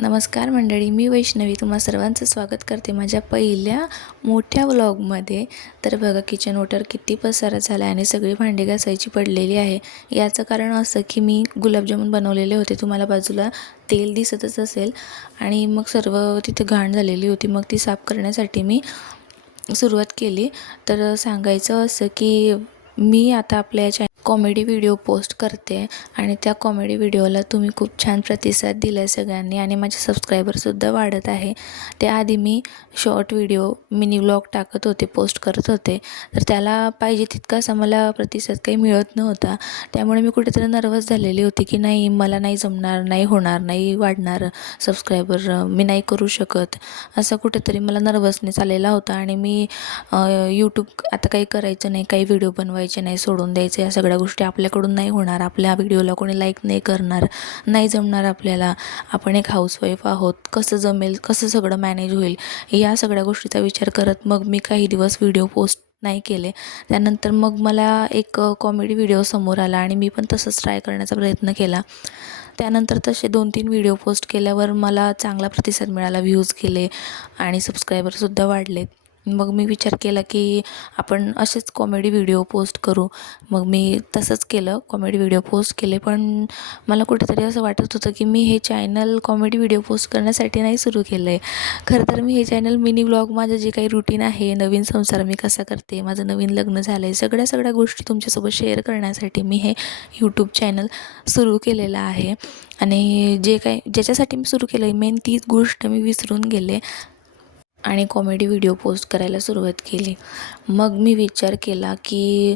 नमस्कार मंडळी, मी वैष्णवी तुम्हा सर्वांचं स्वागत करते माझ्या पहिल्या मोठ्या व्लॉगमध्ये. तर बघा किचन ओटर किती पसारा झाला आहे आणि सगळी भांडी घासायची पडलेली आहे. याचं कारण असं की मी गुलाबजामुन बनवलेले होते, तुम्हाला बाजूला तेल दिसतच असेल, आणि मग सर्व तिथे घाण झालेली होती. मग ती साफ करण्यासाठी मी सुरुवात केली. तर सांगायचं असं की मी आता आपल्या या कॉमेडी व्हिडिओ पोस्ट करते आणि त्या कॉमेडी व्हिडिओला तुम्ही खूप छान प्रतिसाद दिला आहे सगळ्यांनी, आणि माझे सबस्क्रायबरसुद्धा वाढत आहे. त्याआधी मी शॉर्ट व्हिडिओ मिनी व्लॉग टाकत होते, पोस्ट करत होते, तर त्याला पाहिजे तितकासा मला प्रतिसाद काही मिळत नव्हता. त्यामुळे मी कुठेतरी नर्वस झालेली होती की नाही, मला नाही जमणार, नाही होणार, नाही वाढणार सबस्क्रायबर, मी नाही करू शकत, असं कुठेतरी मला नर्वसनेस आलेला होता. आणि मी यूट्यूब आता काही करायचं नाही, काही व्हिडिओ बनवायचे नाही, सोडून द्यायचे, या सगळ्या गोष्टी आपल्याकडून नाही होणार, आपल्या व्हिडिओला कोणी लाईक नाही करणार, नाही जमणार आपल्याला, आपण एक हाऊसवाईफ आहोत, कसं जमेल, कसं सगळं मॅनेज होईल, या सगळ्या गोष्टीचा विचार करत मग मी काही दिवस व्हिडिओ पोस्ट नाही केले. त्यानंतर मग मला एक कॉमेडी व्हिडिओ समोर आला आणि मी पण तसंच ट्राय करण्याचा प्रयत्न केला. त्यानंतर तसे 2-3 व्हिडिओ पोस्ट केल्यावर मला चांगला प्रतिसाद मिळाला, व्ह्यूज केले आणि सबस्क्रायबरसुद्धा वाढले. मग मी विचार केला की आपण असेच कॉमेडी व्हिडिओ पोस्ट करू. मग मी तसंच केलं, कॉमेडी व्हिडिओ पोस्ट केले. पण मला कुठेतरी असं वाटत होतं की मी हे चॅनल कॉमेडी व्हिडिओ पोस्ट करण्यासाठी नाही सुरू केलं आहे. खरं तर मी हे चॅनल मिनी व्लॉग, माझं जे काही रुटीन आहे, नवीन संसार मी कसा करते, माझं नवीन लग्न झालं आहे, सगळ्या गोष्टी तुमच्यासोबत शेअर करण्यासाठी मी हे यूट्यूब चॅनल सुरू केलेलं आहे. आणि ज्याच्यासाठी मी सुरू केलं आहे, मेन तीच गोष्ट मी विसरून गेले आणि कॉमेडी व्हिडिओ पोस्ट करायला सुरुवात केली. मग मी विचार केला की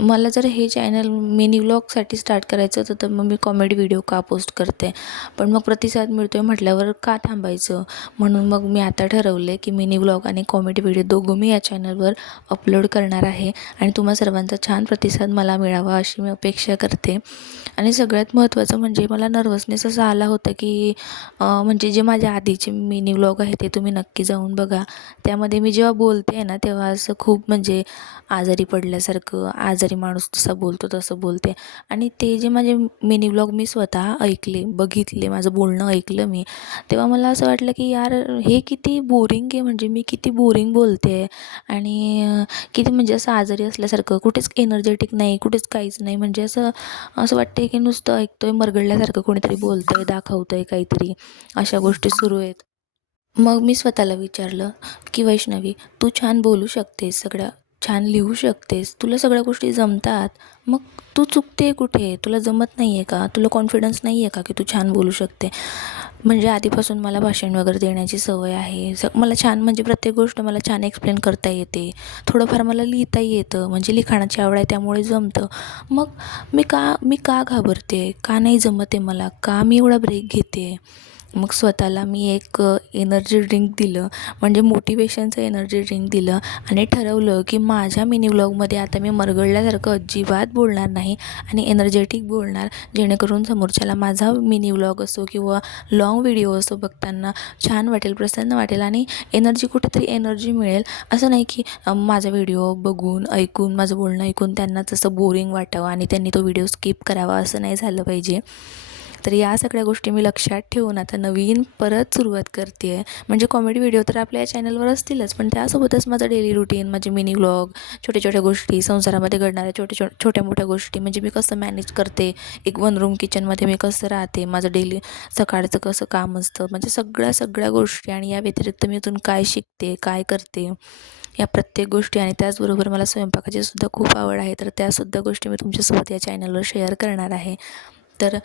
मला जर हे चॅनल मिनी व्लॉगसाठी स्टार्ट करायचं होतं, तर मग मी कॉमेडी व्हिडिओ का पोस्ट करते, पण मग प्रतिसाद मिळतो आहे म्हटल्यावर का थांबायचं. म्हणून मग मी आता ठरवले की मिनी व्लॉग आणि कॉमेडी व्हिडिओ दोघं मी या चॅनलवर अपलोड करणार आहे, आणि तुम्हा सर्वांचा छान प्रतिसाद मला मिळावा अशी मी अपेक्षा करते. आणि सगळ्यात महत्त्वाचं म्हणजे मला नर्वसनेस असा आला होता की म्हणजे जे माझ्या आधीचे मिनी व्लॉग आहे ते तुम्ही नक्की जाऊन बघा. त्यामध्ये मी जेव्हा बोलते आहे ना, तेव्हा असं खूप म्हणजे आजारी पडल्यासारखं, आजारी माणूस जसा बोलतो तसं बोलते. आणि ते जे माझे मिनी व्लॉग मी स्वतः ऐकले, बघितले, माझं बोलणं ऐकलं मी, तेव्हा मला असं वाटलं की यार हे किती बोरिंग आहे, म्हणजे मी किती बोरिंग बोलते आणि किती म्हणजे असं आजारी असल्यासारखं, कुठेच एनर्जेटिक नाही, कुठेच काहीच नाही, म्हणजे असं असं वाटतं की नुसतं ऐकतोय, मरगळल्यासारखं कोणीतरी बोलतं आहे, दाखवतं आहे काहीतरी, अशा गोष्टी सुरू आहेत. मग मी स्वतःला विचारलं की वैष्णवी, तू छान बोलू शकतेस, सगळं छान लिहू शकतेस, तुला सगळ्या गोष्टी जमतात, मग तू चुकते कुठे, तुला जमत नाही आहे का, तुला कॉन्फिडन्स नाही आहे का की तू छान बोलू शकते. म्हणजे आधीपासून मला भाषण वगैरे देण्याची सवय आहे, मला छान म्हणजे प्रत्येक गोष्ट मला छान एक्सप्लेन करता येते, थोडंफार मला लिहिताही येतं, म्हणजे लिखाणाची आवड आहे त्यामुळे जमतं. मग मी का घाबरते, का नाही जमते मला, का मी एवढा ब्रेक घेते. मग स्वतःला मी एक एनर्जी ड्रिंक दिलं, म्हणजे मोटिवेशनचं एनर्जी ड्रिंक दिलं, आणि ठरवलं की माझ्या मिनी व्लॉगमध्ये आता मी मरगळल्यासारखं अजिबात बोलणार नाही आणि एनर्जेटिक बोलणार, जेणेकरून समोरच्याला माझा मिनी व्लॉग असो किंवा लाँग व्हिडिओ असो बघताना छान वाटेल, प्रसन्न वाटेल आणि कुठेतरी एनर्जी मिळेल. असं नाही की माझा व्हिडिओ बघून, ऐकून, माझं बोलणं ऐकून त्यांना तसं बोरिंग वाटावं आणि त्यांनी तो व्हिडिओ स्किप करावा, असं नाही झालं पाहिजे. तर या सगळ्या गोष्टी मी लक्षात ठेवून आता नवीन परत सुरुवात करते आहे. म्हणजे कॉमेडी व्हिडिओ तर आपल्या चॅनलवर असतीलच, पण त्यासोबतच माझं डेली रुटीन, माझे मिनी व्लॉग, छोट्या गोष्टी, संसारामध्ये घडणाऱ्या छोट्या मोठ्या गोष्टी, म्हणजे मी कसं मॅनेज करते, एक 1 रूम किचनमध्ये मी कसं राहते, माझं डेली सकाळचं कसं काम असतं, म्हणजे सगळ्या गोष्टी, आणि या व्यतिरिक्त मी इथून काय शिकते, काय करते, या प्रत्येक गोष्टी. आणि त्याचबरोबर मला स्वयंपाकाची सुद्धा खूप आवड आहे, तर त्यासुद्धा गोष्टी मी तुमच्यासोबत या चॅनलवर शेअर करणार आहे. तर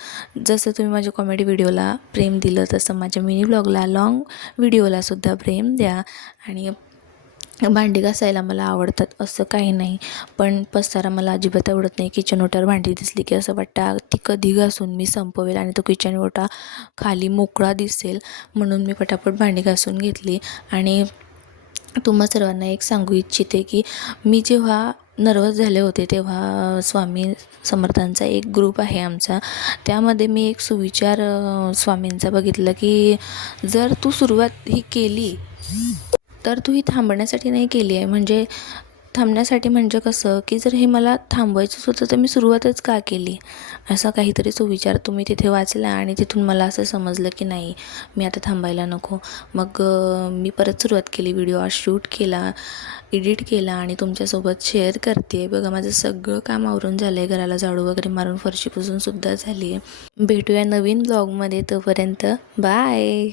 जसं तुम्ही माझ्या कॉमेडी व्हिडिओला प्रेम दिलं, तसं माझ्या मिनी व्लॉगला, लाँग व्हिडिओलासुद्धा प्रेम द्या. आणि भांडी घासायला मला आवडतात असं काही नाही, पण पसारा मला अजिबात आवडत नाही. किचन ओट्यावर भांडी दिसली की असं वाटतं ती कधी घासून मी संपवेल आणि तो किचन ओटा खाली मोकळा दिसेल, म्हणून मी पटापट भांडी घासून घेतली. आणि तुम्हा सर्वांना एक सांगू इच्छिते की मी जेव्हा नर्वस झाले होते, तेव्हा स्वामी समर्थांचा एक ग्रुप आहे आमचा, त्यामध्ये मी एक सुविचार स्वामींचा बघितलं की जर तू सुरुवात ही केली तर तू ही थांबण्यासाठी नाही केली आहे, म्हणजे थांबण्यासाठी म्हणजे कसं की जर हे मला थांबवायचंच होतं तर मी सुरुवातच का केली, असा काहीतरी सुविचार तुम्ही तिथे वाचला आणि तिथून मला असं समजलं की नाही मी आता थांबायला नको. मग मी परत सुरुवात केली, व्हिडिओ शूट केला, एडिट केला आणि तुमच्यासोबत शेअर करते. बघा माझं सगळं काम आवरून झालं आहे, घराला झाडू वगैरे मारून फरशी पुसूनसुद्धा झाली आहे. भेटूया नवीन ब्लॉगमध्ये, तोपर्यंत बाय.